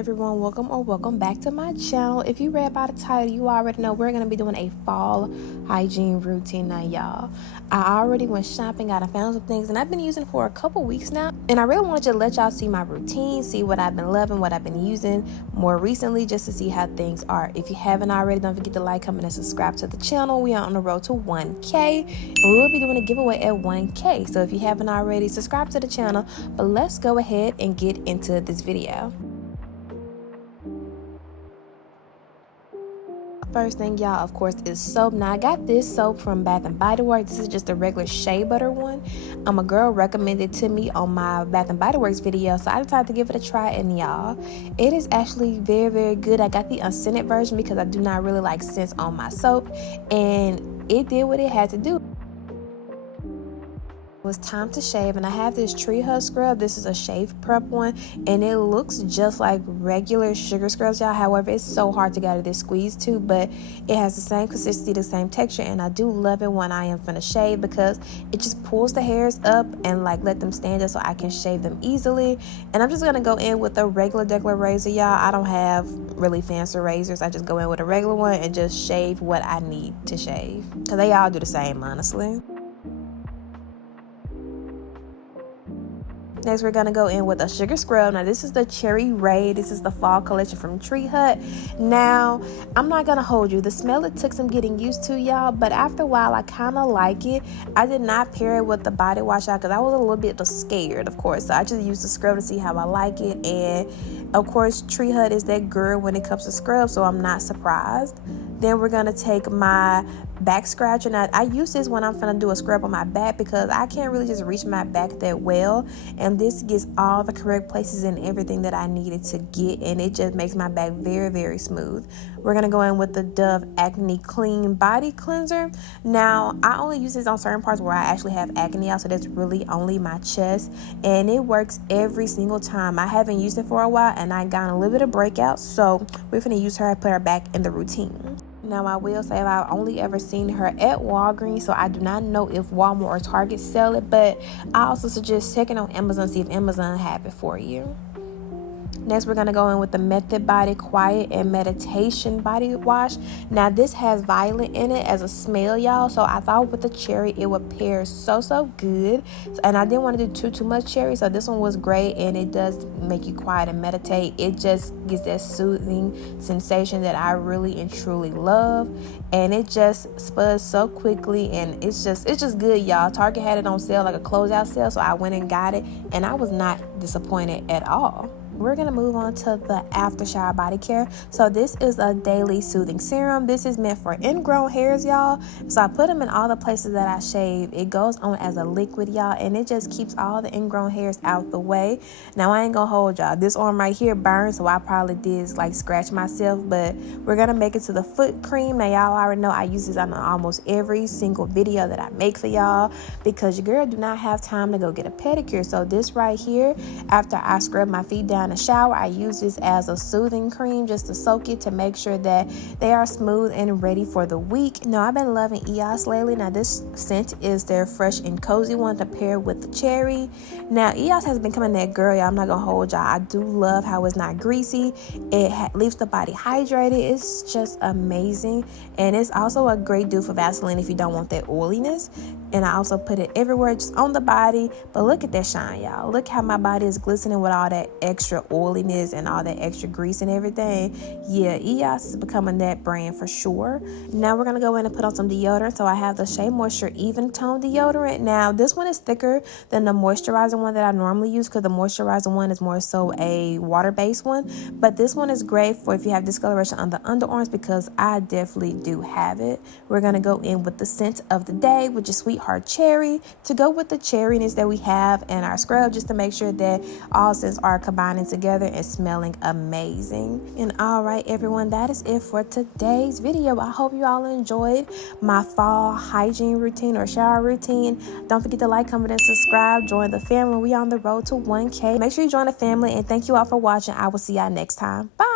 everyone? Welcome back to my channel. If you read by the title, you already know we're going to be doing a fall hygiene routine now, y'all. I already went shopping, I found some things, and I've been using for a couple weeks now. And I really wanted to let y'all see my routine, see what I've been loving, what I've been using more recently, just to see how things are. If you haven't already, don't forget to like, comment, and subscribe to the channel. We are on the road to 1K, and we will be doing a giveaway at 1K. So if you haven't already, subscribe to the channel. But let's go ahead and get into this video. First thing, y'all, of course, is soap. Now I got this soap from Bath and Body Works. This is just a regular shea butter one. A girl recommended to me on my Bath and Body Works video, so I decided to give it a try. And y'all, it is actually very good. I got the unscented version because I do not really like scents on my soap, and it did what it had to do. It was time to shave, and I have this tree hug scrub. This is a shave prep one, and it looks just like regular sugar scrubs, y'all. However, it's so hard to get out of this squeeze too, but it has the same consistency, the same texture, and I do love it when I am finna shave because it just pulls the hairs up and like let them stand up so I can shave them easily. And I'm just gonna go in with a regular razor, y'all. I don't have really fancy razors. I just go in with a regular one and just shave what I need to shave because they all do the same, honestly. Next, we're gonna go in with a sugar scrub. Now, this is the Cherry Ray. This is the fall collection from Tree Hut. Now, I'm not gonna hold you. The smell, it took some getting used to, y'all, but after a while, I kind of like it. I did not pair it with the body wash, y'all, because I was a little bit scared, of course. So I just used the scrub to see how I like it. And of course, Tree Hut is that girl when it comes to scrub, so I'm not surprised. Then we're gonna take my back scratcher. Now, I use this when I'm gonna do a scrub on my back because I can't really just reach my back that well, and this gets all the correct places and everything that I needed to get, and it just makes my back very smooth. We're gonna go in with the Dove Acne Clean Body Cleanser. Now, I only use this on certain parts where I actually have acne out, so that's really only my chest, and it works every single time. I haven't used it for a while, and I got a little bit of breakout, so we're gonna use her and put her back in the routine. Now, I will say I've only ever seen her at Walgreens, so I do not know if Walmart or Target sell it, but I also suggest checking on Amazon, see if Amazon have it for you. Next, we're going to go in with the Method Body Quiet and Meditation Body Wash. Now, this has violet in it as a smell, y'all, so I thought with the cherry it would pair so good. And I didn't want to do too much cherry, so this one was great, and it does make you quiet and meditate. It just gives that soothing sensation that I really and truly love, and it just spuds so quickly, and it's just good, y'all. Target had it on sale, like a closeout sale, so I went and got it, and I was not disappointed at all. We're going to move on to the after shower body care. So this is a daily soothing serum. This is meant for ingrown hairs, y'all. So I put them in all the places that I shave. It goes on as a liquid, y'all, and it just keeps all the ingrown hairs out the way. Now, I ain't gonna hold y'all. This arm right here burns, so I probably did like scratch myself, but we're gonna make it to the foot cream. Now, y'all already know I use this on almost every single video that I make for y'all because your girl do not have time to go get a pedicure. So this right here, after I scrub my feet down the shower, I use this as a soothing cream just to soak it to make sure that they are smooth and ready for the week. Now, I've been loving EOS lately. Now, this scent is their fresh and cozy one to pair with the cherry. Now, EOS has been coming that girl, y'all. I'm not gonna hold y'all. I do love how it's not greasy. It leaves the body hydrated. It's just amazing, and it's also a great dupe for Vaseline if you don't want that oiliness. And I also put it everywhere, just on the body. But look at that shine, y'all. Look how my body is glistening with all that extra oiliness and all that extra grease and everything. Yeah, EOS is becoming that brand for sure. Now we're going to go in and put on some deodorant. So I have the Shea Moisture Even Tone deodorant. Now, this one is thicker than the moisturizing one that I normally use because the moisturizing one is more so a water-based one. But this one is great for if you have discoloration on the underarms because I definitely do have it. We're going to go in with the scent of the day, which is Sweetheart Cherry, to go with the cherryness that we have in our scrub, just to make sure that all scents are combining together and smelling amazing. And all right, everyone, that is it for today's video. I hope you all enjoyed my fall hygiene routine or shower routine. Don't forget to like, comment, and subscribe. Join the family. We on the road to 1K. Make sure you join the family, and thank you all for watching. I will see y'all next time. Bye.